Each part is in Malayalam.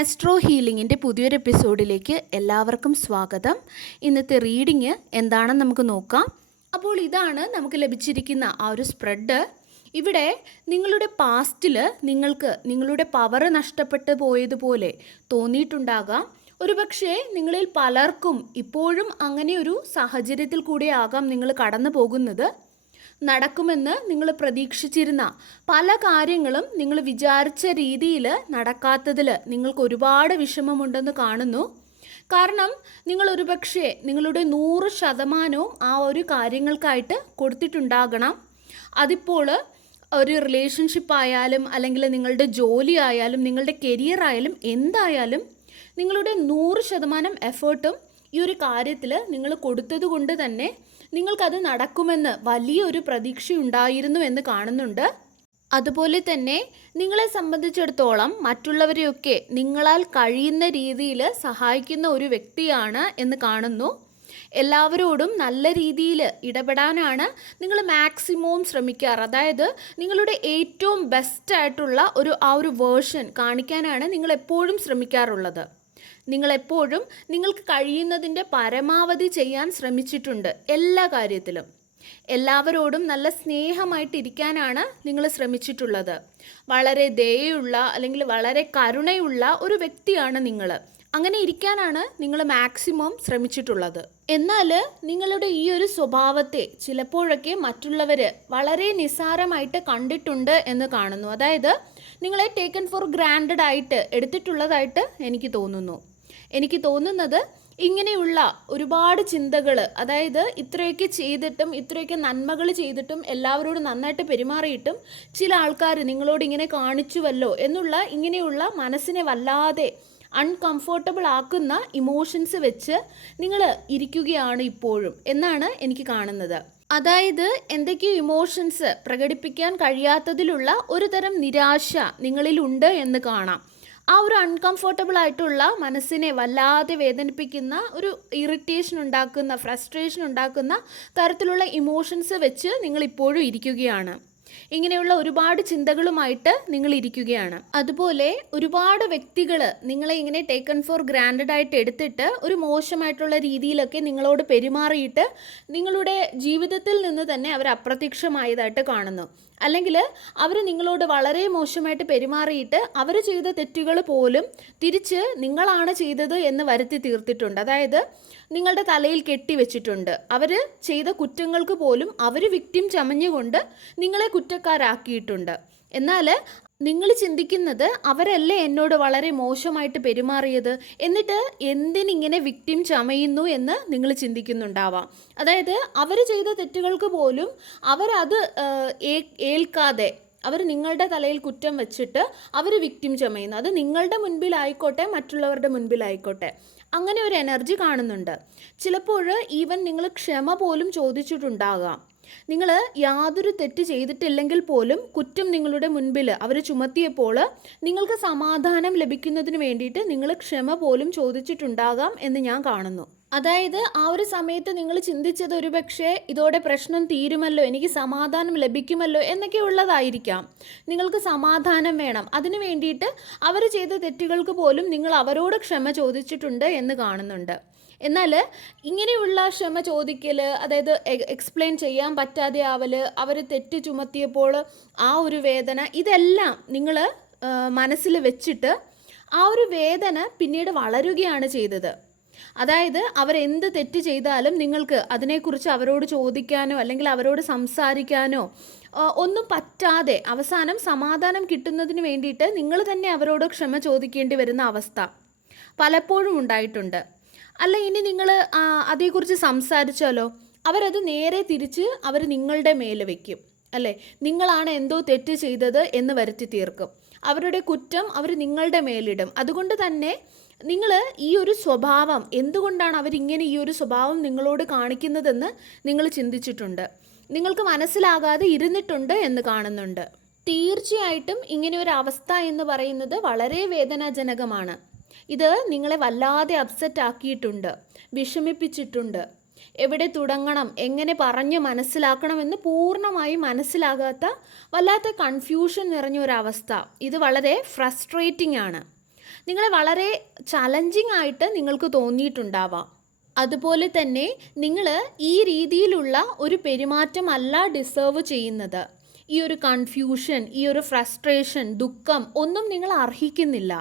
ആസ്ട്രോ ഹീലിംഗിന്റെ പുതിയൊരു എപ്പിസോഡിലേക്ക് എല്ലാവർക്കും സ്വാഗതം. ഇന്നത്തെ റീഡിങ് എന്താണെന്ന് നമുക്ക് നോക്കാം. അപ്പോൾ ഇതാണ് നമുക്ക് ലഭിച്ചിരിക്കുന്ന ആ ഒരു സ്പ്രെഡ് ഇവിടെ നിങ്ങളുടെ പാസ്റ്റിൽ നിങ്ങൾക്ക് നിങ്ങളുടെ പവർ നഷ്ടപ്പെട്ടു പോയതുപോലെ തോന്നിയിട്ടുണ്ടാകാം. ഒരുപക്ഷെ നിങ്ങളിൽ പലർക്കും ഇപ്പോഴും അങ്ങനെ ഒരു സാഹചര്യത്തിൽ കൂടെ ആകാം നിങ്ങൾ കടന്നു പോകുന്നത് നടക്കുമെന്ന് നിങ്ങൾ പ്രതീക്ഷിച്ചിരുന്ന പല കാര്യങ്ങളും നിങ്ങൾ വിചാരിച്ച രീതിയിൽ നടക്കാത്തതിൽ നിങ്ങൾക്ക് ഒരുപാട് വിഷമമുണ്ടെന്ന് കാണുന്നു. കാരണം നിങ്ങൾ ഒരുപക്ഷെ നിങ്ങളുടെ നൂറ് ശതമാനവും ആ ഒരു കാര്യങ്ങൾക്കായിട്ട് കൊടുത്തിട്ടുണ്ടാകണം. അതിപ്പോൾ ഒരു റിലേഷൻഷിപ്പ് ആയാലും അല്ലെങ്കിൽ നിങ്ങളുടെ ജോലി ആയാലും നിങ്ങളുടെ കരിയർ ആയാലും എന്തായാലും നിങ്ങളുടെ നൂറ് ശതമാനം എഫേർട്ടും ഈ ഒരു കാര്യത്തിൽ നിങ്ങൾ കൊടുത്തത് കൊണ്ട് തന്നെ നിങ്ങൾക്കത് നടക്കുമെന്ന് വലിയൊരു പ്രതീക്ഷയുണ്ടായിരുന്നു എന്ന് കാണുന്നുണ്ട്. അതുപോലെ തന്നെ നിങ്ങളെ സംബന്ധിച്ചിടത്തോളം മറ്റുള്ളവരെയൊക്കെ നിങ്ങളാൽ കഴിയുന്ന രീതിയിൽ സഹായിക്കുന്ന ഒരു വ്യക്തിയാണ് എന്ന് കാണുന്നു. എല്ലാവരോടും നല്ല രീതിയിൽ ഇടപെടാനാണ് നിങ്ങൾ മാക്സിമവും ശ്രമിക്കാറ്. അതായത് നിങ്ങളുടെ ഏറ്റവും ബെസ്റ്റായിട്ടുള്ള ഒരു ആ ഒരു വേർഷൻ കാണിക്കാനാണ് നിങ്ങൾ എപ്പോഴും ശ്രമിക്കാറുള്ളത്. നിങ്ങൾ എപ്പോഴും നിങ്ങൾക്ക് കഴിയുന്നതിന്റെ പരമാവധി ചെയ്യാൻ ശ്രമിച്ചിട്ടുണ്ട് എല്ലാ കാര്യത്തിലും. എല്ലാവരോടും നല്ല സ്നേഹമായിട്ടിരിക്കാനാണ് നിങ്ങൾ ശ്രമിച്ചിട്ടുള്ളത്. വളരെ ദയുള്ള അല്ലെങ്കിൽ വളരെ കരുണയുള്ള ഒരു വ്യക്തിയാണ് നിങ്ങൾ. അങ്ങനെ ഇരിക്കാനാണ് നിങ്ങൾ മാക്സിമം ശ്രമിച്ചിട്ടുള്ളത്. എന്നാൽ നിങ്ങളുടെ ഈ ഒരു സ്വഭാവത്തെ ചിലപ്പോഴൊക്കെ മറ്റുള്ളവർ വളരെ നിസ്സാരമായിട്ട് കണ്ടിട്ടുണ്ട് എന്ന് കാണുന്നു. അതായത് നിങ്ങളെ ടേക്കൺ ഫോർ ഗ്രാൻഡഡ് ആയിട്ട് എടുത്തിട്ടുള്ളതായിട്ട് എനിക്ക് തോന്നുന്നു. എനിക്ക് തോന്നുന്നത് ഇങ്ങനെയുള്ള ഒരുപാട് ചിന്തകൾ അതായത് ഇത്രയൊക്കെ ചെയ്തിട്ടും ഇത്രയൊക്കെ നന്മകൾ ചെയ്തിട്ടും എല്ലാവരോടും നന്നായിട്ട് പെരുമാറിയിട്ടും ചില ആൾക്കാർ നിങ്ങളോട് ഇങ്ങനെ കാണിച്ചുവല്ലോ എന്നുള്ള ഇങ്ങനെയുള്ള മനസ്സിനെ വല്ലാതെ അൺകംഫോർട്ടബിൾ ആക്കുന്ന ഇമോഷൻസ് വെച്ച് നിങ്ങൾ ഇരിക്കുകയാണ് ഇപ്പോഴും എന്നാണ് എനിക്ക് കാണുന്നത്. അതായത് എന്തൊക്കെയോ ഇമോഷൻസ് പ്രകടിപ്പിക്കാൻ കഴിയാത്തതിലുള്ള ഒരു തരം നിരാശ നിങ്ങളിലുണ്ട് എന്ന് കാണാം. ആ ഒരു അൺകംഫർട്ടബിൾ ആയിട്ടുള്ള മനസ്സിനെ വല്ലാതെ വേദനിപ്പിക്കുന്ന ഒരു ഇറിറ്റേഷൻ ഉണ്ടാക്കുന്ന ഫ്രസ്ട്രേഷൻ ഉണ്ടാക്കുന്ന തരത്തിലുള്ള ഇമോഷൻസ് വെച്ച് നിങ്ങൾ ഇപ്പോഴും ഇരിക്കുകയാണ്. ഇങ്ങനെയുള്ള ഒരുപാട് ചിന്തകളുമായിട്ട് നിങ്ങൾ ഇരിക്കുകയാണ്. അതുപോലെ ഒരുപാട് വ്യക്തികൾ നിങ്ങളെ ഇങ്ങനെ ടേക്കൺ ഫോർ ഗ്രാൻഡഡ് ആയിട്ട് എടുത്തിട്ട് ഒരു മോശമായിട്ടുള്ള രീതിയിലൊക്കെ നിങ്ങളോട് പെരുമാറിയിട്ട് നിങ്ങളുടെ ജീവിതത്തിൽ നിന്ന് തന്നെ അവർ അപ്രത്യക്ഷമായതായിട്ട് കാണുന്നു. അല്ലെങ്കിൽ അവർ നിങ്ങളോട് വളരെ മോശമായിട്ട് പെരുമാറിയിട്ട് അവർ ചെയ്ത തെറ്റുകൾ പോലും തിരിച്ച് നിങ്ങളാണ് ചെയ്തത് എന്ന് വരുത്തി തീർത്തിട്ടുണ്ട്. അതായത് നിങ്ങളുടെ തലയിൽ കെട്ടിവെച്ചിട്ടുണ്ട് അവർ ചെയ്ത കുറ്റങ്ങൾക്ക് പോലും അവർ വിക്ടിം ചമഞ്ഞുകൊണ്ട് നിങ്ങളെ കുറ്റക്കാരാക്കിയിട്ടുണ്ട്. എന്നാൽ നിങ്ങൾ ചിന്തിക്കുന്നത് അവരല്ലേ എന്നോട് വളരെ മോശമായിട്ട് പെരുമാറിയത്? എന്നിട്ട് എന്തിനിങ്ങനെ വിക്ടിം ചമയുന്നു എന്ന് നിങ്ങൾ ചിന്തിക്കുന്നുണ്ടാവാം. അതായത് അവർ ചെയ്ത തെറ്റുകൾക്ക് പോലും അവരത് ഏൽക്കാതെ അവർ നിങ്ങളുടെ തലയിൽ കുറ്റം വെച്ചിട്ട് അവർ വിക്ടിം ചമയുന്നു. അത് നിങ്ങളുടെ മുൻപിലായിക്കോട്ടെ മറ്റുള്ളവരുടെ മുൻപിലായിക്കോട്ടെ അങ്ങനെ ഒരു എനർജി കാണുന്നുണ്ട്. ചിലപ്പോൾ ഈവൻ നിങ്ങൾ ക്ഷമ പോലും ചോദിച്ചിട്ടുണ്ടാകാം. നിങ്ങൾ യാതൊരു തെറ്റ് ചെയ്തിട്ടില്ലെങ്കിൽ പോലും കുറ്റം നിങ്ങളുടെ മുൻപിൽ അവർ ചുമത്തിയപ്പോൾ നിങ്ങൾക്ക് സമാധാനം ലഭിക്കുന്നതിന് വേണ്ടിയിട്ട് നിങ്ങൾ ക്ഷമ പോലും ചോദിച്ചിട്ടുണ്ടാകാം എന്ന് ഞാൻ കാണുന്നു. അതായത് ആ ഒരു സമയത്ത് നിങ്ങൾ ചിന്തിച്ചത് ഒരുപക്ഷെ ഇതോടെ പ്രശ്നം തീരുമല്ലോ എനിക്ക് സമാധാനം ലഭിക്കുമല്ലോ എന്നൊക്കെ ഉള്ളതായിരിക്കാം നിങ്ങൾക്ക് സമാധാനം വേണം. അതിനു വേണ്ടിയിട്ട് അവർ ചെയ്ത തെറ്റുകൾക്ക് പോലും നിങ്ങൾ അവരോട് ക്ഷമ ചോദിച്ചിട്ടുണ്ട് എന്ന് കാണുന്നുണ്ട്. എന്നാൽ ഇങ്ങനെയുള്ള ക്ഷമ ചോദിക്കൽ അതായത് എക്സ്പ്ലെയിൻ ചെയ്യാൻ പറ്റാതെ ആവൽ അവർ തെറ്റ് ചുമത്തിയപ്പോൾ ആ ഒരു വേദന ഇതെല്ലാം നിങ്ങൾ മനസ്സിൽ വെച്ചിട്ട് ആ ഒരു വേദന പിന്നീട് വളരുകയാണ് ചെയ്തത്. അതായത് അവരെന്ത് തെറ്റ് ചെയ്താലും നിങ്ങൾക്ക് അതിനെക്കുറിച്ച് അവരോട് ചോദിക്കാനോ അല്ലെങ്കിൽ അവരോട് സംസാരിക്കാനോ ഒന്നും പറ്റാതെ അവസാനം സമാധാനം കിട്ടുന്നതിന് വേണ്ടിയിട്ട് നിങ്ങൾ തന്നെ അവരോട് ക്ഷമ ചോദിക്കേണ്ടി വരുന്ന അവസ്ഥ പലപ്പോഴും ഉണ്ടായിട്ടുണ്ട്. അല്ല ഇനി നിങ്ങൾ അതേക്കുറിച്ച് സംസാരിച്ചാലോ? അവരത് നേരെ തിരിച്ച് അവർ നിങ്ങളുടെ മേലെ വയ്ക്കും അല്ലേ? നിങ്ങളാണ് എന്തോ തെറ്റ് ചെയ്തത് എന്ന് വരുത്തി തീർക്കും. അവരുടെ കുറ്റം അവർ നിങ്ങളുടെ മേലിടും. അതുകൊണ്ട് തന്നെ നിങ്ങൾ ഈ ഒരു സ്വഭാവം എന്തുകൊണ്ടാണ് അവരിങ്ങനെ ഈ ഒരു സ്വഭാവം നിങ്ങളോട് കാണിക്കുന്നതെന്ന് നിങ്ങൾ ചിന്തിച്ചിട്ടുണ്ട്? നിങ്ങൾക്ക് മനസ്സിലാകാതെ ഇരുന്നിട്ടുണ്ട് എന്ന് കാണുന്നുണ്ട്. തീർച്ചയായിട്ടും ഇങ്ങനെ ഒരു അവസ്ഥ എന്ന് പറയുന്നത് വളരെ വേദനാജനകമാണ്. ഇത് നിങ്ങളെ വല്ലാതെ അപ്സെറ്റ് ആക്കിയിട്ടുണ്ട് വിഷമിപ്പിച്ചിട്ടുണ്ട്. എവിടെ തുടങ്ങണം എങ്ങനെ പറഞ്ഞ് മനസ്സിലാക്കണമെന്ന് പൂർണമായി മനസ്സിലാകാത്ത വല്ലാത്ത കൺഫ്യൂഷൻ നിറഞ്ഞ ഒരവസ്ഥ ഇത് വളരെ ഫ്രസ്ട്രേറ്റിംഗ് ആണ്. നിങ്ങളെ വളരെ ചലഞ്ചിങ് ആയിട്ട് നിങ്ങൾക്ക് തോന്നിയിട്ടുണ്ടാവാം. അതുപോലെ തന്നെ നിങ്ങൾ ഈ രീതിയിലുള്ള ഒരു പെരുമാറ്റമല്ല ഡിസേർവ് ചെയ്യുന്നത്. ഈ ഒരു കൺഫ്യൂഷൻ ഈ ഒരു ഫ്രസ്ട്രേഷൻ ദുഃഖം ഒന്നും നിങ്ങൾ അർഹിക്കുന്നില്ല.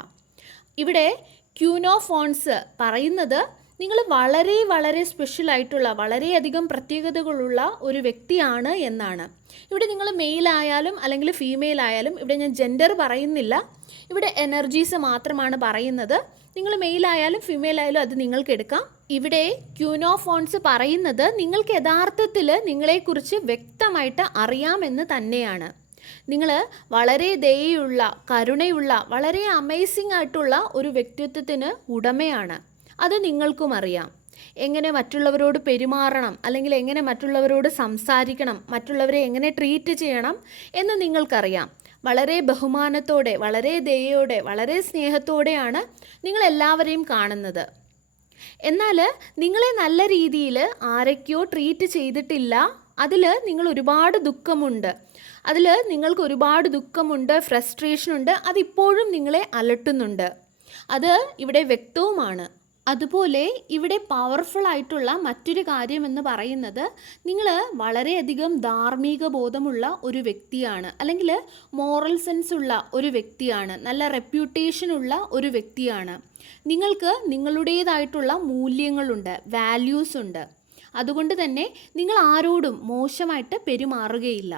ഇവിടെ ക്യൂനോ ഫോൺസ് പറയുന്നത് നിങ്ങൾ വളരെ വളരെ സ്പെഷ്യൽ ആയിട്ടുള്ള വളരെയധികം പ്രത്യേകതകളുള്ള ഒരു വ്യക്തിയാണ് എന്നാണ്. ഇവിടെ നിങ്ങൾ മെയിൽ ആയാലും അല്ലെങ്കിൽ ഫീമെയിൽ ആയാലും ഇവിടെ ഞാൻ ജെൻഡർ പറയുന്നില്ല. ഇവിടെ എനർജീസ് മാത്രമാണ് പറയുന്നത്. നിങ്ങൾ മെയിൽ ആയാലും ഫീമെയിൽ ആയാലും അത് നിങ്ങൾക്ക് എടുക്കാം. ഇവിടെ ക്യൂനോഫോൺസ് പറയുന്നത് നിങ്ങൾക്ക് യഥാർത്ഥത്തിൽ നിങ്ങളെക്കുറിച്ച് വ്യക്തമായിട്ട് അറിയാമെന്ന് തന്നെയാണ്. നിങ്ങൾ വളരെ ദയുള്ള കരുണയുള്ള വളരെ അമേസിംഗ് ആയിട്ടുള്ള ഒരു വ്യക്തിത്വത്തിന് ഉടമയാണ്. അത് നിങ്ങൾക്കും അറിയാം. എങ്ങനെ മറ്റുള്ളവരോട് പെരുമാറണം അല്ലെങ്കിൽ എങ്ങനെ മറ്റുള്ളവരോട് സംസാരിക്കണം മറ്റുള്ളവരെ എങ്ങനെ ട്രീറ്റ് ചെയ്യണം എന്ന് നിങ്ങൾക്കറിയാം. വളരെ ബഹുമാനത്തോടെ വളരെ ദയയോടെ വളരെ സ്നേഹത്തോടെയാണ് നിങ്ങൾ എല്ലാവരെയും കാണുന്നത്. എന്നാൽ നിങ്ങളെ നല്ല രീതിയിൽ ആരൊക്കെയോ ട്രീറ്റ് ചെയ്തിട്ടില്ല. അതിൽ നിങ്ങൾ ഒരുപാട് ദുഃഖമുണ്ട്. അതിൽ നിങ്ങൾക്ക് ഒരുപാട് ദുഃഖമുണ്ട് ഫ്രസ്ട്രേഷനുണ്ട് അതിപ്പോഴും നിങ്ങളെ അലട്ടുന്നുണ്ട്. അത് ഇവിടെ വ്യക്തവുമാണ്. അതുപോലെ ഇവിടെ പവർഫുൾ ആയിട്ടുള്ള മറ്റൊരു കാര്യം എന്ന് പറയുന്നത് നിങ്ങൾ വളരെയധികം ധാർമ്മിക ബോധമുള്ള ഒരു വ്യക്തിയാണ്. അല്ലെങ്കിൽ മോറൽ സെൻസ് ഉള്ള ഒരു വ്യക്തിയാണ്. നല്ല റെപ്യൂട്ടേഷൻ ഉള്ള ഒരു വ്യക്തിയാണ്. നിങ്ങൾക്ക് നിങ്ങളുടേതായിട്ടുള്ള മൂല്യങ്ങളുണ്ട് വാല്യൂസ് ഉണ്ട്. അതുകൊണ്ട് തന്നെ നിങ്ങൾ ആരോടും മോശമായിട്ട് പെരുമാറുകയില്ല.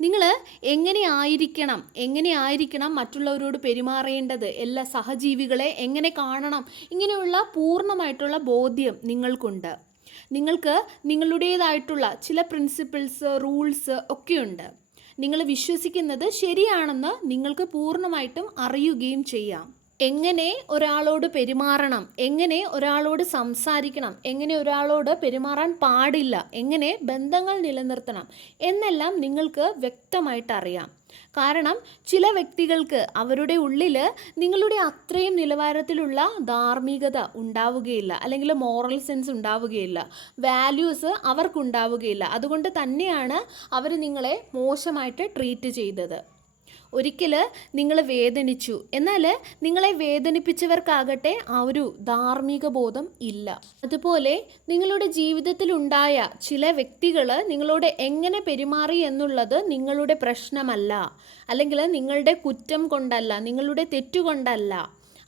നിങ്ങൾ എങ്ങനെ ആയിരിക്കണം എങ്ങനെ ആയിരിക്കണം മറ്റുള്ളവരോട് പെരുമാറേണ്ടത്? എല്ലാ സഹജീവികളെ എങ്ങനെ കാണണം? ഇങ്ങനെയുള്ള പൂർണമായിട്ടുള്ള ബോധ്യം നിങ്ങൾക്കുണ്ട്. നിങ്ങൾക്ക് നിങ്ങളുടേതായിട്ടുള്ള ചില പ്രിൻസിപ്പിൾസ് റൂൾസ് ഒക്കെയുണ്ട്. നിങ്ങൾ വിശ്വസിക്കുന്നത് ശരിയാണെന്ന് നിങ്ങൾക്ക് പൂർണമായിട്ടും അറിയുകയും ചെയ്യാം. എങ്ങനെ ഒരാളോട് പെരുമാറണം? എങ്ങനെ ഒരാളോട് സംസാരിക്കണം? എങ്ങനെ ഒരാളോട് പെരുമാറാൻ പാടില്ല? എങ്ങനെ ബന്ധങ്ങൾ നിലനിർത്തണം? എന്നെല്ലാം നിങ്ങൾക്ക് വ്യക്തമായിട്ട് അറിയാം. കാരണം ചില വ്യക്തികൾക്ക് അവരുടെ ഉള്ളിൽ നിങ്ങളുടെ അത്രയും നിലവാരത്തിലുള്ള ധാർമ്മികത ഉണ്ടാവുകയില്ല. അല്ലെങ്കിൽ മോറൽ സെൻസ് ഉണ്ടാവുകയില്ല. വാല്യൂസ് അവർക്കുണ്ടാവുകയില്ല. അതുകൊണ്ട് തന്നെയാണ് അവർ നിങ്ങളെ മോശമായിട്ട് ട്രീറ്റ് ചെയ്തത്. ഒരിക്കൽ നിങ്ങൾ വേദനിച്ചു. എന്നാൽ നിങ്ങളെ വേദനിപ്പിച്ചവർക്കാകട്ടെ ആ ഒരു ധാർമ്മിക ബോധം ഇല്ല. അതുപോലെ നിങ്ങളുടെ ജീവിതത്തിലുണ്ടായ ചില വ്യക്തികൾ നിങ്ങളോട് എങ്ങനെ പെരുമാറി എന്നുള്ളത് നിങ്ങളുടെ പ്രശ്നമല്ല. അല്ലെങ്കിൽ നിങ്ങളുടെ കുറ്റം കൊണ്ടല്ല നിങ്ങളുടെ തെറ്റുകൊണ്ടല്ല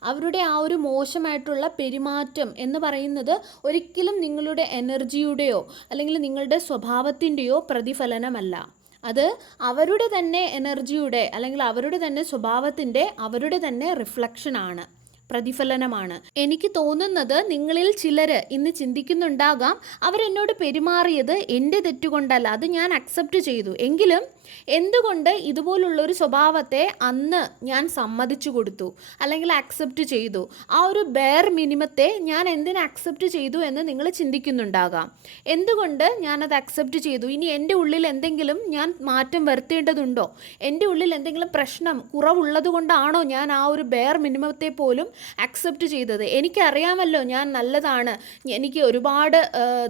അവരുടെ ആ ഒരു മോശമായിട്ടുള്ള പെരുമാറ്റം എന്ന് പറയുന്നത് ഒരിക്കലും നിങ്ങളുടെ എനർജിയുടെയോ അല്ലെങ്കിൽ നിങ്ങളുടെ സ്വഭാവത്തിന്റെയോ പ്രതിഫലനമല്ല. അത് അവരുടെ തന്നെ എനർജിയുടെ അല്ലെങ്കിൽ അവരുടെ തന്നെ സ്വഭാവത്തിന്റെ അവരുടെ തന്നെ റിഫ്ലക്ഷനാണ് പ്രതിഫലനമാണ്. എനിക്ക് തോന്നുന്നത് നിങ്ങളിൽ ചിലർ ഇന്ന് ചിന്തിക്കുന്നുണ്ടാകാം അവരെന്നോട് പെരുമാറിയത് എന്റെ തെറ്റുകൊണ്ടല്ല അത് ഞാൻ അക്സെപ്റ്റ് ചെയ്തു. എങ്കിലും എന്തുകൊണ്ട് ഇതുപോലുള്ള ഒരു സ്വഭാവത്തെ അന്ന് ഞാൻ സമ്മതിച്ചു കൊടുത്തു? അല്ലെങ്കിൽ അക്സെപ്റ്റ് ചെയ്തു? ആ ഒരു ബെയർ മിനിമത്തെ ഞാൻ എന്തിനു അക്സെപ്റ്റ് ചെയ്തു എന്ന് നിങ്ങൾ ചിന്തിക്കുന്നുണ്ടാകാം. എന്തുകൊണ്ട് ഞാനത് അക്സെപ്റ്റ് ചെയ്തു? ഇനി എന്റെ ഉള്ളിൽ എന്തെങ്കിലും ഞാൻ മാറ്റം വരുത്തേണ്ടതുണ്ടോ? എന്റെ ഉള്ളിൽ എന്തെങ്കിലും പ്രശ്നം കുറവുള്ളത് കൊണ്ടാണോ ഞാൻ ആ ഒരു ബെയർ മിനിമത്തെ പോലും അക്സെപ്റ്റ് ചെയ്തത്? എനിക്കറിയാമല്ലോ ഞാൻ നല്ലതാണ്. എനിക്ക് ഒരുപാട്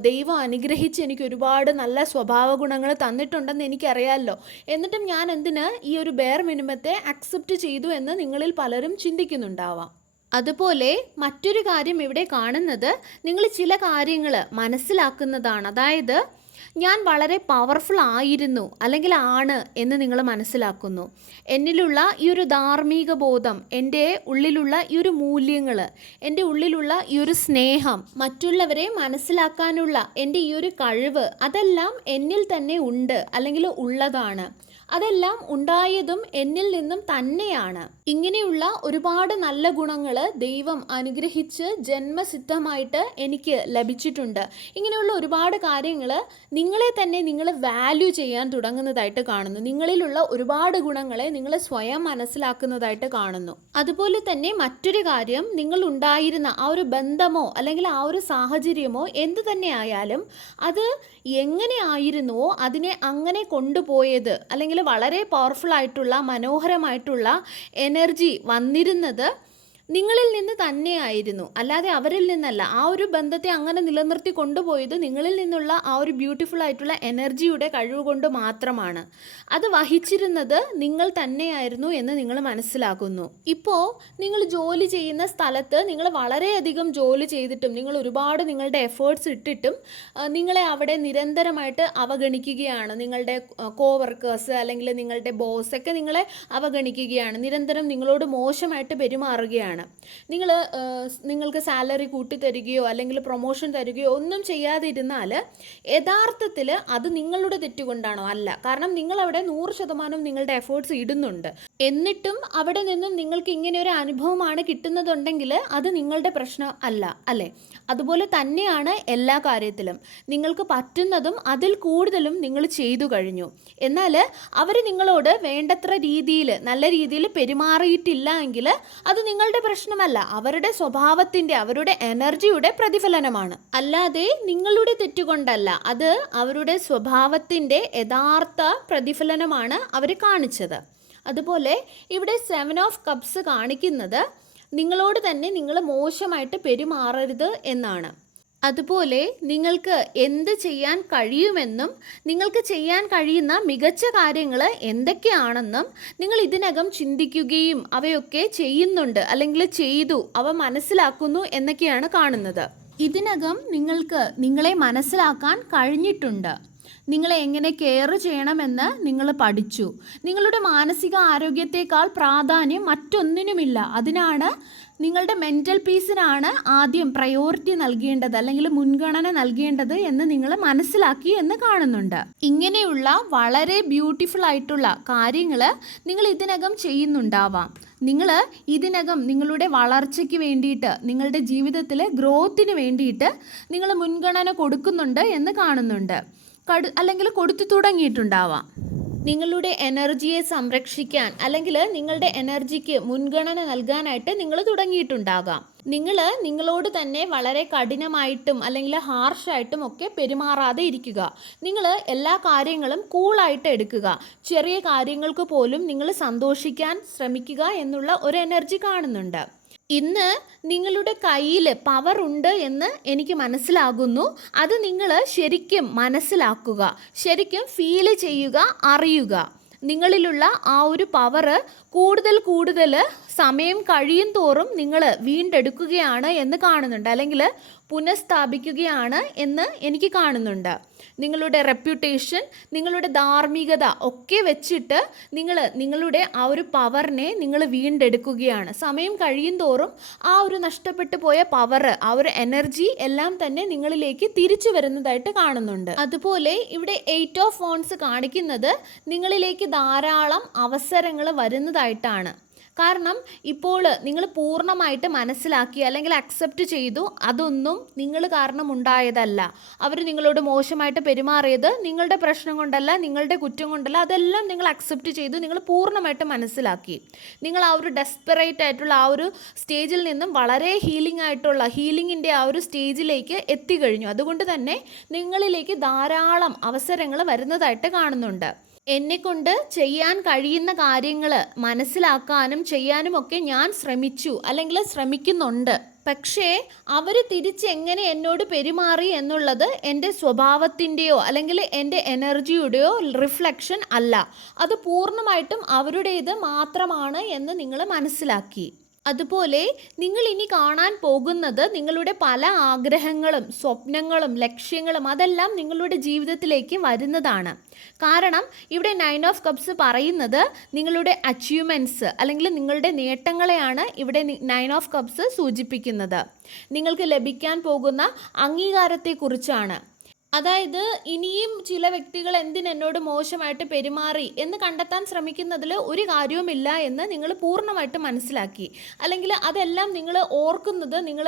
ദൈവം അനുഗ്രഹിച്ച് എനിക്ക് ഒരുപാട് നല്ല സ്വഭാവ ഗുണങ്ങൾ തന്നിട്ടുണ്ടെന്ന് എനിക്കറിയാമല്ലോ. എന്നിട്ടും ഞാൻ എന്തിന് ഈ ഒരു ബെയർ മിനിമത്തെ അക്സെപ്റ്റ് ചെയ്തു എന്ന് നിങ്ങളിൽ പലരും ചിന്തിക്കുന്നുണ്ടാവാം. അതുപോലെ മറ്റൊരു കാര്യം ഇവിടെ കാണുന്നത് നിങ്ങൾ ചില കാര്യങ്ങൾ മനസ്സിലാക്കുന്നതാണ്. അതായത് ഞാൻ വളരെ പവർഫുൾ ആയിരുന്നു അല്ലെങ്കിൽ ആണ് എന്ന് നിങ്ങൾ മനസ്സിലാക്കുന്നു. എന്നിലുള്ള ഈ ഒരു ധാർമ്മിക ബോധം എന്റെ ഉള്ളിലുള്ള ഈ ഒരു മൂല്യങ്ങൾ എന്റെ ഉള്ളിലുള്ള ഈ ഒരു സ്നേഹം മറ്റുള്ളവരെ മനസ്സിലാക്കാനുള്ള എന്റെ ഈ ഒരു കഴിവ് അതെല്ലാം എന്നിൽ തന്നെ ഉണ്ട് അല്ലെങ്കിൽ ഉള്ളതാണ്. അതെല്ലാം ഉണ്ടായതും എന്നിൽ നിന്നും തന്നെയാണ്. ഇങ്ങനെയുള്ള ഒരുപാട് നല്ല ഗുണങ്ങൾ ദൈവം അനുഗ്രഹിച്ച് ജന്മസിദ്ധമായിട്ട് എനിക്ക് ലഭിച്ചിട്ടുണ്ട്. ഇങ്ങനെയുള്ള ഒരുപാട് കാര്യങ്ങൾ നിങ്ങളെ തന്നെ നിങ്ങൾ വാല്യൂ ചെയ്യാൻ തുടങ്ങുന്നതായിട്ട് കാണുന്നു. നിങ്ങളിലുള്ള ഒരുപാട് ഗുണങ്ങളെ നിങ്ങൾ സ്വയം മനസ്സിലാക്കുന്നതായിട്ട് കാണുന്നു. അതുപോലെ തന്നെ മറ്റൊരു കാര്യം നിങ്ങൾ ഉണ്ടായിരുന്ന ആ ഒരു ബന്ധമോ അല്ലെങ്കിൽ ആ ഒരു സാഹചര്യമോ എന്തു തന്നെ ആയാലും അത് എങ്ങനെ ആയിരുന്നുവോ അതിനെ അങ്ങനെ കൊണ്ടുപോയത് അല്ലെങ്കിൽ വളരെ പവർഫുൾ ആയിട്ടുള്ള മനോഹരമായിട്ടുള്ള എനർജി വന്നിരുന്നത് നിങ്ങളിൽ നിന്ന് തന്നെയായിരുന്നു. അല്ലാതെ അവരിൽ നിന്നല്ല. ആ ഒരു ബന്ധത്തെ അങ്ങനെ നിലനിർത്തി കൊണ്ടുപോയത് നിങ്ങളിൽ നിന്നുള്ള ആ ഒരു ബ്യൂട്ടിഫുൾ ആയിട്ടുള്ള എനർജിയുടെ കഴിവ് കൊണ്ട് മാത്രമാണ്. അത് വഹിച്ചിരുന്നത് നിങ്ങൾ തന്നെയായിരുന്നു എന്ന് നിങ്ങൾ മനസ്സിലാക്കുന്നു. ഇപ്പോൾ നിങ്ങൾ ജോലി ചെയ്യുന്ന സ്ഥലത്ത് നിങ്ങൾ വളരെയധികം ജോലി ചെയ്തിട്ടും നിങ്ങൾ ഒരുപാട് നിങ്ങളുടെ എഫേർട്സ് ഇട്ടിട്ടും നിങ്ങളെ അവിടെ നിരന്തരമായിട്ട് അവഗണിക്കുകയാണ്. നിങ്ങളുടെ കോവർക്കേഴ്സ് അല്ലെങ്കിൽ നിങ്ങളുടെ ബോസ് ഒക്കെ നിങ്ങളെ അവഗണിക്കുകയാണ്. നിരന്തരം നിങ്ങളോട് മോശമായിട്ട് പെരുമാറുകയാണ്. നിങ്ങൾ നിങ്ങൾക്ക് സാലറി കൂട്ടി തരികയോ അല്ലെങ്കിൽ പ്രൊമോഷൻ തരികയോ ഒന്നും ചെയ്യാതിരുന്നാൽ യഥാർത്ഥത്തിൽ അത് നിങ്ങളുടെ തെറ്റുകൊണ്ടാണോ അല്ല. കാരണം നിങ്ങൾ അവിടെ നൂറ് ശതമാനം നിങ്ങളുടെ എഫേർട്സ് ഇടുന്നുണ്ട്. എന്നിട്ടും അവിടെ നിന്നും നിങ്ങൾക്ക് ഇങ്ങനെ ഒരു അനുഭവമാണ് കിട്ടുന്നതുണ്ടെങ്കിൽ അത് നിങ്ങളുടെ പ്രശ്നം അല്ല അല്ലേ? അതുപോലെ തന്നെയാണ് എല്ലാ കാര്യത്തിലും. നിങ്ങൾക്ക് പറ്റുന്നതും അതിൽ കൂടുതലും നിങ്ങൾ ചെയ്തു കഴിഞ്ഞു. എന്നാൽ അവർ നിങ്ങളോട് വേണ്ടത്ര രീതിയിൽ നല്ല രീതിയിൽ പെരുമാറിയിട്ടില്ല എങ്കിൽ അത് നിങ്ങളുടെ പ്രശ്നമല്ല. അവരുടെ സ്വഭാവത്തിന്റെ അവരുടെ എനർജിയുടെ പ്രതിഫലനമാണ്. അല്ലാതെ നിങ്ങളുടെ തെറ്റുകൊണ്ടല്ല. അത് അവരുടെ സ്വഭാവത്തിന്റെ യഥാർത്ഥ പ്രതിഫലനമാണ് അവർ കാണിച്ചത്. അതുപോലെ ഇവിടെ സെവൻ ഓഫ് കപ്സ് കാണിക്കുന്നത് നിങ്ങളോട് തന്നെ നിങ്ങൾ മോശമായിട്ട് പെരുമാറരുത് എന്നാണ്. അതുപോലെ നിങ്ങൾക്ക് എന്ത് ചെയ്യാൻ കഴിയുമെന്നും നിങ്ങൾക്ക് ചെയ്യാൻ കഴിയുന്ന മികച്ച കാര്യങ്ങൾ എന്തൊക്കെയാണെന്നും നിങ്ങൾ ഇതിനകം ചിന്തിക്കുകയും അവയൊക്കെ ചെയ്യുന്നുണ്ട് അല്ലെങ്കിൽ ചെയ്തു അവ മനസ്സിലാക്കുന്നു എന്നൊക്കെയാണ് കാണുന്നത്. ഇതിനകം നിങ്ങൾക്ക് നിങ്ങളെ മനസ്സിലാക്കാൻ കഴിഞ്ഞിട്ടുണ്ട്. നിങ്ങളെ എങ്ങനെ കെയർ ചെയ്യണമെന്ന് നിങ്ങൾ പഠിച്ചു. നിങ്ങളുടെ മാനസിക ആരോഗ്യത്തെക്കാൾ പ്രാധാന്യം മറ്റൊന്നിനുമില്ല. അതിനാണ് നിങ്ങളുടെ മെന്റൽ പീസിനാണ് ആദ്യം പ്രയോറിറ്റി നൽകേണ്ടത് അല്ലെങ്കിൽ മുൻഗണന നൽകേണ്ടത് എന്ന് നിങ്ങൾ മനസ്സിലാക്കി എന്ന് കാണുന്നുണ്ട്. ഇങ്ങനെയുള്ള വളരെ ബ്യൂട്ടിഫുൾ ആയിട്ടുള്ള കാര്യങ്ങൾ നിങ്ങൾ ഇതിനകം ചെയ്യുന്നുണ്ടാവാം. നിങ്ങൾ ഇതിനകം നിങ്ങളുടെ വളർച്ചയ്ക്ക് വേണ്ടിയിട്ട് നിങ്ങളുടെ ജീവിതത്തിലെ ഗ്രോത്തിന് വേണ്ടിയിട്ട് നിങ്ങൾ മുൻഗണന കൊടുക്കുന്നുണ്ട് എന്ന് കാണുന്നുണ്ട്. കടു അല്ലെങ്കിൽ കൊടുത്തു തുടങ്ങിയിട്ടുണ്ടാവാം. നിങ്ങളുടെ എനർജിയെ സംരക്ഷിക്കാൻ അല്ലെങ്കിൽ നിങ്ങളുടെ എനർജിക്ക് മുൻഗണന നൽകാനായിട്ട് നിങ്ങൾ തുടങ്ങിയിട്ടുണ്ടാകാം. നിങ്ങൾ നിങ്ങളോട് തന്നെ വളരെ കഠിനമായിട്ടും അല്ലെങ്കിൽ ഹാർഷായിട്ടും ഒക്കെ പെരുമാറാതെ ഇരിക്കുക. നിങ്ങൾ എല്ലാ കാര്യങ്ങളും കൂളായിട്ട് എടുക്കുക. ചെറിയ കാര്യങ്ങൾക്ക് പോലും നിങ്ങൾ സന്തോഷിക്കാൻ ശ്രമിക്കുക എന്നുള്ള ഒരു എനർജി കാണുന്നുണ്ട്. ഇന്ന് നിങ്ങളുടെ കയ്യിൽ പവർ ഉണ്ട് എന്ന് എനിക്ക് മനസ്സിലാകുന്നു. അത് നിങ്ങൾ ശരിക്കും മനസ്സിലാക്കുക ശരിക്കും ഫീൽ ചെയ്യുക അറിയുക. നിങ്ങളിലുള്ള ആ ഒരു പവർ കൂടുതൽ കൂടുതൽ സമയം കഴിയും തോറും നിങ്ങൾ വീണ്ടെടുക്കുകയാണ് എന്ന് കാണുന്നുണ്ട്. അല്ലെങ്കിൽ പുനഃസ്ഥാപിക്കുകയാണ് എന്ന് എനിക്ക് കാണുന്നുണ്ട്. നിങ്ങളുടെ റെപ്യൂട്ടേഷൻ നിങ്ങളുടെ ധാർമ്മികത ഒക്കെ വെച്ചിട്ട് നിങ്ങൾ നിങ്ങളുടെ ആ ഒരു പവറിനെ നിങ്ങൾ വീണ്ടെടുക്കുകയാണ്. സമയം കഴിയും തോറും ആ ഒരു നഷ്ടപ്പെട്ടു പോയ പവർ ആ ഒരു എനർജി എല്ലാം തന്നെ നിങ്ങളിലേക്ക് തിരിച്ചു വരുന്നതായിട്ട് കാണുന്നുണ്ട്. അതുപോലെ ഇവിടെ എയ്റ്റ് ഓഫ് ഫോൺസ് കാണിക്കുന്നത് നിങ്ങളിലേക്ക് ധാരാളം അവസരങ്ങൾ വരുന്നതായിട്ടാണ്. കാരണം ഇപ്പോൾ നിങ്ങൾ പൂർണമായിട്ട് മനസ്സിലാക്കി അല്ലെങ്കിൽ അക്സെപ്റ്റ് ചെയ്തു അതൊന്നും നിങ്ങൾ കാരണം ഉണ്ടായതല്ല അവർ നിങ്ങളോട് മോശമായിട്ട് പെരുമാറിയത് നിങ്ങളുടെ പ്രശ്നം കൊണ്ടല്ല നിങ്ങളുടെ കുറ്റം കൊണ്ടല്ല അതെല്ലാം നിങ്ങൾ അക്സെപ്റ്റ് ചെയ്തു നിങ്ങൾ പൂർണമായിട്ട് മനസ്സിലാക്കി. നിങ്ങൾ ആ ഒരു ഡെസ്പെറേറ്റ് ആയിട്ടുള്ള ആ ഒരു സ്റ്റേജിൽ നിന്നും വളരെ ഹീലിംഗ് ആയിട്ടുള്ള ഹീലിംഗിന്റെ ആ ഒരു സ്റ്റേജിലേക്ക് എത്തിക്കഴിഞ്ഞു. അതുകൊണ്ട് തന്നെ നിങ്ങളിലേക്ക് ധാരാളം അവസരങ്ങൾ വരുന്നതായിട്ട് കാണുന്നുണ്ട്. എന്നെ കൊണ്ട് ചെയ്യാൻ കഴിയുന്ന കാര്യങ്ങൾ മനസ്സിലാക്കാനും ചെയ്യാനും ഒക്കെ ഞാൻ ശ്രമിച്ചു അല്ലെങ്കിൽ ശ്രമിക്കുന്നുണ്ട്. പക്ഷേ അവർ തിരിച്ചെങ്ങനെ എന്നോട് പെരുമാറി എന്നുള്ളത് എന്റെ സ്വഭാവത്തിന്റെയോ അല്ലെങ്കിൽ എന്റെ എനർജിയുടെയോ റിഫ്ലക്ഷൻ അല്ല. അത് പൂർണമായിട്ടും അവരുടേത് മാത്രമാണ് എന്ന് നിങ്ങൾ മനസ്സിലാക്കി. അതുപോലെ നിങ്ങൾ ഇനി കാണാൻ പോകുന്നത് നിങ്ങളുടെ പല ആഗ്രഹങ്ങളും സ്വപ്നങ്ങളും ലക്ഷ്യങ്ങളും അതെല്ലാം നിങ്ങളുടെ ജീവിതത്തിലേക്ക് വരുന്നതാണ്. കാരണം ഇവിടെ നയൻ ഓഫ് കപ്സ് പറയുന്നത് നിങ്ങളുടെ അച്ചീവ്മെന്റ്സ് അല്ലെങ്കിൽ നിങ്ങളുടെ നേട്ടങ്ങളെയാണ് ഇവിടെ നയൻ ഓഫ് കപ്സ് സൂചിപ്പിക്കുന്നത്. നിങ്ങൾക്ക് ലഭിക്കാൻ പോകുന്ന അംഗീകാരത്തെക്കുറിച്ചാണ്. അതായത് ഇനിയും ചില വ്യക്തികൾ എന്തിനോട് മോശമായിട്ട് പെരുമാറി എന്ന് കണ്ടെത്താൻ ശ്രമിക്കുന്നതിൽ ഒരു കാര്യവുമില്ല എന്ന് നിങ്ങൾ പൂർണമായിട്ട് മനസ്സിലാക്കി. അല്ലെങ്കിൽ അതെല്ലാം നിങ്ങൾ ഓർക്കുന്നത് നിങ്ങൾ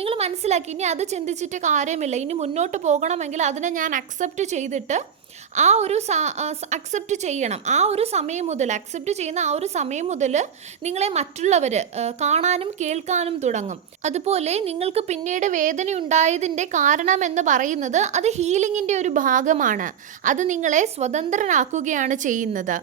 നിങ്ങൾ മനസ്സിലാക്കി. ഇനി അത് ചിന്തിച്ചിട്ട് കാര്യമില്ല. ഇനി മുന്നോട്ട് പോകണമെങ്കിൽ അതിനെ ഞാൻ അക്സെപ്റ്റ് ചെയ്തിട്ട് ആ ഒരു അക്സെപ്റ്റ് ചെയ്യണം. ആ ഒരു സമയം മുതൽ അക്സെപ്റ്റ് ചെയ്യുന്ന ആ ഒരു സമയം മുതൽ നിങ്ങളെ മറ്റുള്ളവർ കാണാനും കേൾക്കാനും തുടങ്ങും. അതുപോലെ നിങ്ങൾക്ക് പിന്നീട് വേദന ഉണ്ടായതിന്റെ കാരണം എന്ന് പറയുന്നത് അത് ഹീലിങ്ങിന്റെ ഒരു ഭാഗമാണ്. അത് നിങ്ങളെ സ്വതന്ത്രനാക്കുകയാണ് ചെയ്യുന്നത്.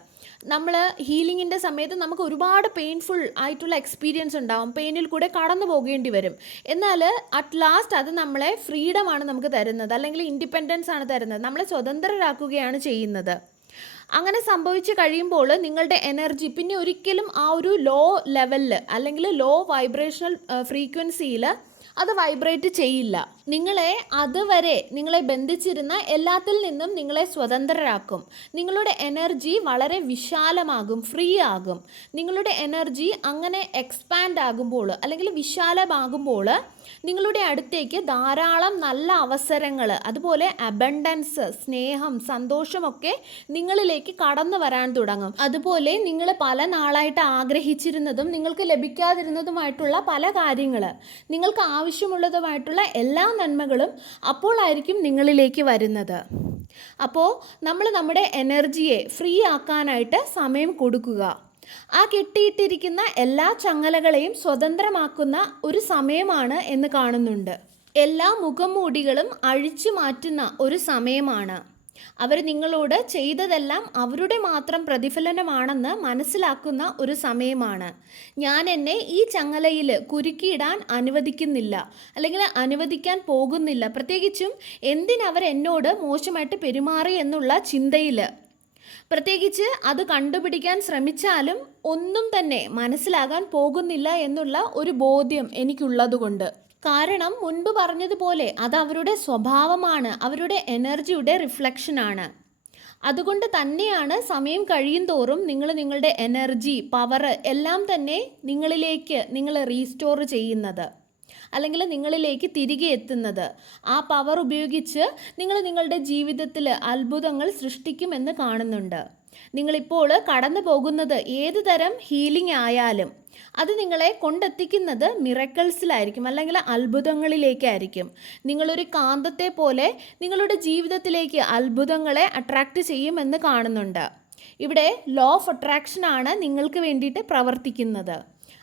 നമ്മൾ ഹീലിങ്ങിന്റെ സമയത്ത് നമുക്ക് ഒരുപാട് പെയിൻഫുൾ ആയിട്ടുള്ള എക്സ്പീരിയൻസ് ഉണ്ടാവും. പെയിനിൽ കൂടെ കടന്നു പോകേണ്ടി വരും. എന്നാൽ അറ്റ് ലാസ്റ്റ് അത് നമ്മളെ ഫ്രീഡമാണ് നമുക്ക് തരുന്നത്. അല്ലെങ്കിൽ ഇൻഡിപെൻഡൻസ് ആണ് തരുന്നത്. നമ്മളെ സ്വതന്ത്രരാക്കുകയാണ് ചെയ്യുന്നത്. അങ്ങനെ സംഭവിച്ചു കഴിയുമ്പോൾ നിങ്ങളുടെ എനർജി പിന്നെ ഒരിക്കലും ആ ഒരു ലോ ലെവലിൽ അല്ലെങ്കിൽ ലോ വൈബ്രേഷണൽ ഫ്രീക്വൻസിയിൽ അത് വൈബ്രേറ്റ് ചെയ്യില്ല. നിങ്ങളെ അതുവരെ നിങ്ങളെ ബന്ധിച്ചിരുന്ന എല്ലാത്തിൽ നിന്നും നിങ്ങളെ സ്വതന്ത്രരാക്കും. നിങ്ങളുടെ എനർജി വളരെ വിശാലമാകും ഫ്രീ ആകും. നിങ്ങളുടെ എനർജി അങ്ങനെ എക്സ്പാൻഡ് ആകുമ്പോൾ അല്ലെങ്കിൽ വിശാലമാകുമ്പോൾ നിങ്ങളുടെ അടുത്തേക്ക് ധാരാളം നല്ല അവസരങ്ങൾ അതുപോലെ അബണ്ടൻസ് സ്നേഹം സന്തോഷമൊക്കെ നിങ്ങളിലേക്ക് കടന്നു വരാൻ തുടങ്ങും. അതുപോലെ നിങ്ങൾ പല നാളായിട്ട് ആഗ്രഹിച്ചിരുന്നതും നിങ്ങൾക്ക് ലഭിക്കാതിരുന്നതുമായിട്ടുള്ള പല കാര്യങ്ങൾ നിങ്ങൾക്ക് ആവശ്യമുള്ളതുമായിട്ടുള്ള എല്ലാ നന്മകളും അപ്പോഴായിരിക്കും നിങ്ങളിലേക്ക് വരുന്നത്. അപ്പോൾ നമ്മൾ നമ്മുടെ എനർജിയെ ഫ്രീ ആക്കാനായിട്ട് സമയം കൊടുക്കുക. ആ കെട്ടിയിട്ടിരിക്കുന്ന എല്ലാ ചങ്ങലകളെയും സ്വതന്ത്രമാക്കുന്ന ഒരു സമയമാണ് എന്ന് കാണുന്നുണ്ട്. എല്ലാ മുഖംമൂടികളും അഴിച്ചു മാറ്റുന്ന ഒരു സമയമാണ്. അവർ നിങ്ങളോട് ചെയ്തതെല്ലാം അവരുടെ മാത്രം പ്രതിഫലനമാണെന്ന് മനസ്സിലാക്കുന്ന ഒരു സമയമാണ്. ഞാൻ എന്നെ ഈ ചങ്ങലയിൽ കുരുക്കിയിടാൻ അനുവദിക്കുന്നില്ല അല്ലെങ്കിൽ അനുവദിക്കാൻ പോകുന്നില്ല. പ്രത്യേകിച്ചും എന്തിനവർ എന്നോട് മോശമായിട്ട് പെരുമാറി എന്നുള്ള ചിന്തയിൽ. പ്രത്യേകിച്ച് അത് കണ്ടുപിടിക്കാൻ ശ്രമിച്ചാലും ഒന്നും തന്നെ മനസ്സിലാകാൻ പോകുന്നില്ല എന്നുള്ള ഒരു ബോധ്യം എനിക്കുള്ളതുകൊണ്ട്. കാരണം മുൻപ് പറഞ്ഞതുപോലെ അത് അവരുടെ സ്വഭാവമാണ് അവരുടെ എനർജിയുടെ റിഫ്ലക്ഷനാണ് അതുകൊണ്ട് തന്നെയാണ് സമയം കഴിയും തോറും നിങ്ങൾ നിങ്ങളുടെ എനർജി പവർ എല്ലാം തന്നെ നിങ്ങളിലേക്ക് നിങ്ങൾ റീസ്റ്റോർ ചെയ്യുന്നത്. അല്ലെങ്കിൽ നിങ്ങളിലേക്ക് തിരികെ എത്തുന്നത്. ആ പവർ ഉപയോഗിച്ച് നിങ്ങൾ നിങ്ങളുടെ ജീവിതത്തിൽ അത്ഭുതങ്ങൾ സൃഷ്ടിക്കുമെന്ന് കാണുന്നുണ്ട്. നിങ്ങളിപ്പോൾ കടന്നു പോകുന്നത് ഏത് തരം ഹീലിംഗ് ആയാലും അത് നിങ്ങളെ കൊണ്ടെത്തിക്കുന്നത് മിറക്കിൾസിലായിരിക്കും അല്ലെങ്കിൽ അത്ഭുതങ്ങളിലേക്കായിരിക്കും. നിങ്ങളൊരു കാന്തത്തെ പോലെ നിങ്ങളുടെ ജീവിതത്തിലേക്ക് അത്ഭുതങ്ങളെ അട്രാക്റ്റ് ചെയ്യുമെന്ന് കാണുന്നുണ്ട്. ഇവിടെ ലോ ഓഫ് അട്രാക്ഷൻ ആണ് നിങ്ങൾക്ക് വേണ്ടിയിട്ട് പ്രവർത്തിക്കുന്നത്.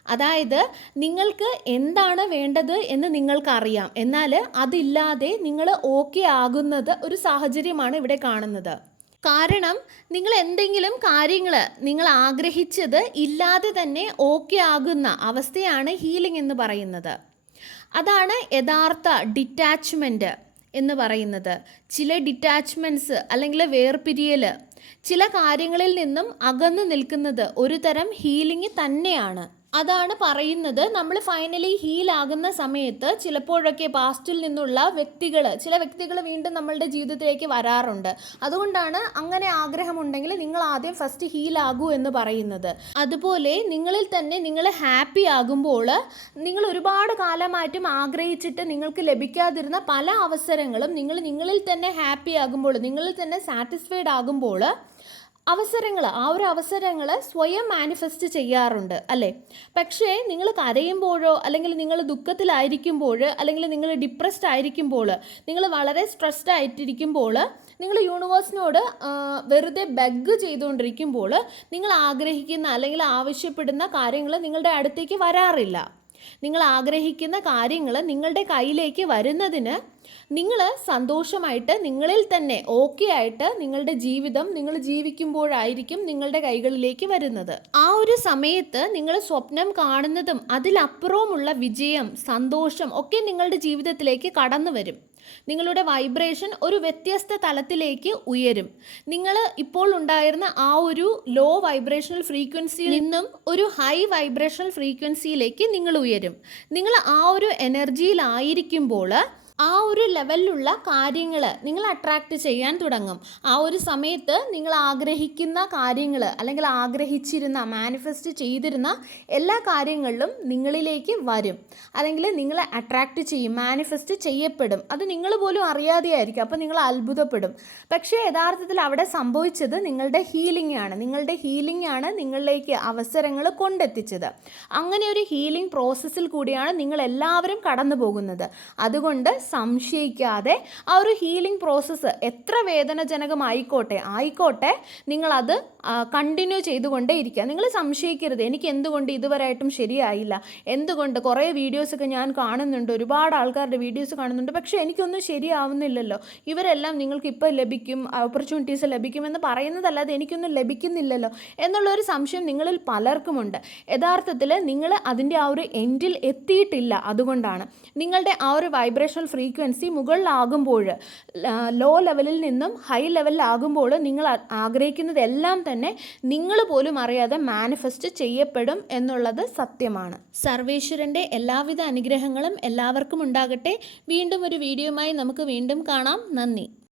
അതായത് നിങ്ങൾക്ക് എന്താണ് വേണ്ടത് എന്ന് നിങ്ങൾക്കറിയാം. എന്നാൽ അതില്ലാതെ നിങ്ങൾ ഓക്കെ ആകുന്നത് ഒരു സാഹചര്യമാണ് ഇവിടെ കാണുന്നത്. കാരണം നിങ്ങൾ എന്തെങ്കിലും കാര്യങ്ങൾ നിങ്ങൾ ആഗ്രഹിച്ചത് ഇല്ലാതെ തന്നെ ഓക്കെ ആകുന്ന അവസ്ഥയാണ് ഹീലിംഗ് എന്ന് പറയുന്നത്. അതാണ് യഥാർത്ഥ ഡിറ്റാച്ച്മെന്റ് എന്ന് പറയുന്നത്. ചില ഡിറ്റാച്ച്മെന്റ്സ് അല്ലെങ്കിൽ വേർപിരിയൽ ചില കാര്യങ്ങളിൽ നിന്നും അകന്നു നിൽക്കുന്നത് ഒരു തരം ഹീലിംഗ് തന്നെയാണ്. അതാണ് പറയുന്നത്. നമ്മൾ ഫൈനലി ഹീലാകുന്ന സമയത്ത് ചിലപ്പോഴൊക്കെ പാസ്റ്റിൽ നിന്നുള്ള വ്യക്തികൾ ചില വ്യക്തികൾ വീണ്ടും നമ്മളുടെ ജീവിതത്തിലേക്ക് വരാറുണ്ട്. അതുകൊണ്ടാണ് അങ്ങനെ ആഗ്രഹമുണ്ടെങ്കിൽ നിങ്ങൾ ആദ്യം ഫസ്റ്റ് ഹീലാകൂ എന്ന് പറയുന്നത്. അതുപോലെ നിങ്ങളിൽ തന്നെ നിങ്ങൾ ഹാപ്പി ആകുമ്പോൾ നിങ്ങൾ ഒരുപാട് കാലമായിട്ടും ആഗ്രഹിച്ചിട്ട് നിങ്ങൾക്ക് ലഭിക്കാതിരുന്ന പല അവസരങ്ങളും നിങ്ങൾ നിങ്ങളിൽ തന്നെ ഹാപ്പി ആകുമ്പോൾ നിങ്ങളിൽ തന്നെ സാറ്റിസ്ഫൈഡ് ആകുമ്പോൾ അവസരങ്ങൾ ആ ഒരു അവസരങ്ങൾ സ്വയം മാനിഫെസ്റ്റ് ചെയ്യാറുണ്ട് അല്ലേ? പക്ഷേ നിങ്ങൾ കരയുമ്പോഴോ അല്ലെങ്കിൽ നിങ്ങൾ ദുഃഖത്തിലായിരിക്കുമ്പോൾ അല്ലെങ്കിൽ നിങ്ങൾ ഡിപ്രസ്ഡ് ആയിരിക്കുമ്പോൾ നിങ്ങൾ വളരെ സ്ട്രെസ്ഡ് ആയിട്ടിരിക്കുമ്പോൾ നിങ്ങൾ യൂണിവേഴ്സിനോട് വെറുതെ ബഗ് ചെയ്തുകൊണ്ടിരിക്കുമ്പോൾ നിങ്ങൾ ആഗ്രഹിക്കുന്ന അല്ലെങ്കിൽ ആവശ്യപ്പെടുന്ന കാര്യങ്ങൾ നിങ്ങളുടെ അടുത്തേക്ക് വരാറില്ല. നിങ്ങൾ ആഗ്രഹിക്കുന്ന കാര്യങ്ങൾ നിങ്ങളുടെ കയ്യിലേക്ക് വരുന്നതിന് നിങ്ങൾ സന്തോഷമായിട്ട് നിങ്ങളിൽ തന്നെ ഓക്കെ ആയിട്ട് നിങ്ങളുടെ ജീവിതം നിങ്ങൾ ജീവിക്കുമ്പോഴായിരിക്കും നിങ്ങളുടെ കൈകളിലേക്ക് വരുന്നത്. ആ ഒരു സമയത്ത് നിങ്ങൾ സ്വപ്നം കാണുന്നതും അതിലപ്പുറവുമുള്ള വിജയം സന്തോഷം ഒക്കെ നിങ്ങളുടെ ജീവിതത്തിലേക്ക് കടന്നു വരും നിങ്ങളുടെ വൈബ്രേഷൻ ഒരു വ്യത്യസ്ത തലത്തിലേക്ക് ഉയരും. നിങ്ങൾ ഇപ്പോൾ ഉണ്ടായിരുന്ന ആ ഒരു ലോ വൈബ്രേഷണൽ ഫ്രീക്വൻസിയിൽ നിന്നും ഒരു ഹൈ വൈബ്രേഷണൽ ഫ്രീക്വൻസിയിലേക്ക് നിങ്ങൾ ഉയരും. നിങ്ങൾ ആ ഒരു എനർജിയിലായിരിക്കുമ്പോൾ ആ ഒരു ലെവലിലുള്ള കാര്യങ്ങൾ നിങ്ങൾ അട്രാക്റ്റ് ചെയ്യാൻ തുടങ്ങും. ആ ഒരു സമയത്ത് നിങ്ങൾ ആഗ്രഹിക്കുന്ന കാര്യങ്ങൾ അല്ലെങ്കിൽ ആഗ്രഹിച്ചിരുന്ന മാനിഫെസ്റ്റ് ചെയ്തിരുന്ന എല്ലാ കാര്യങ്ങളിലും നിങ്ങളിലേക്ക് വരും. അല്ലെങ്കിൽ നിങ്ങളെ അട്രാക്റ്റ് ചെയ്യും മാനിഫെസ്റ്റ് ചെയ്യപ്പെടും. അത് നിങ്ങൾ പോലും അറിയാതെയായിരിക്കും. അപ്പോൾ നിങ്ങൾ അത്ഭുതപ്പെടും. പക്ഷേ യഥാർത്ഥത്തിൽ അവിടെ സംഭവിച്ചത് നിങ്ങളുടെ ഹീലിംഗ് ആണ്. നിങ്ങളുടെ ഹീലിംഗ് ആണ് നിങ്ങളിലേക്ക് അവസരങ്ങൾ കൊണ്ടെത്തിച്ചത്. അങ്ങനെ ഒരു ഹീലിംഗ് പ്രോസസ്സിൽ കൂടിയാണ് നിങ്ങൾ എല്ലാവരും കടന്നു പോകുന്നത് അതുകൊണ്ട് സംശയിക്കാതെ ആ ഒരു ഹീലിംഗ് പ്രോസസ്സ് എത്ര വേദനജനകമായിക്കോട്ടെ ആയിക്കോട്ടെ നിങ്ങളത് കണ്ടിന്യൂ ചെയ്തുകൊണ്ടേ ഇരിക്കുക നിങ്ങൾ സംശയിക്കരുത്. എനിക്ക് എന്തുകൊണ്ട് ഇതുവരെയായിട്ടും ശരിയായില്ല? എന്തുകൊണ്ട്? കുറേ വീഡിയോസൊക്കെ ഞാൻ കാണുന്നുണ്ട്. ഒരുപാട് ആൾക്കാരുടെ വീഡിയോസ് കാണുന്നുണ്ട്. പക്ഷേ എനിക്കൊന്നും ശരിയാവുന്നില്ലല്ലോ. ഇവരെല്ലാം നിങ്ങൾക്ക് ഇപ്പോൾ ലഭിക്കും ഓപ്പർച്യൂണിറ്റീസ് ലഭിക്കുമെന്ന് പറയുന്നതല്ലാതെ എനിക്കൊന്നും ലഭിക്കുന്നില്ലല്ലോ എന്നുള്ളൊരു സംശയം നിങ്ങളിൽ പലർക്കുമുണ്ട്. യഥാർത്ഥത്തിൽ നിങ്ങൾ അതിന്റെ ആ ഒരു എൻഡിൽ എത്തിയിട്ടില്ല അതുകൊണ്ടാണ്. നിങ്ങളുടെ ആ ഒരു വൈബ്രേഷണൽ ഫ്രീക്വൻസി മുകളിലാകുമ്പോൾ ലോ ലെവലിൽ നിന്നും ഹൈ ലെവലിലാകുമ്പോൾ നിങ്ങൾ ആഗ്രഹിക്കുന്നതെല്ലാം തന്നെ നിങ്ങൾ പോലും അറിയാതെ മാനിഫെസ്റ്റ് ചെയ്യപ്പെടും എന്നുള്ളത് സത്യമാണ്. സർവേശ്വരന്റെ എല്ലാവിധ അനുഗ്രഹങ്ങളും എല്ലാവർക്കും ഉണ്ടാകട്ടെ. വീണ്ടും ഒരു വീഡിയോയുമായി നമുക്ക് വീണ്ടും കാണാം. നന്ദി.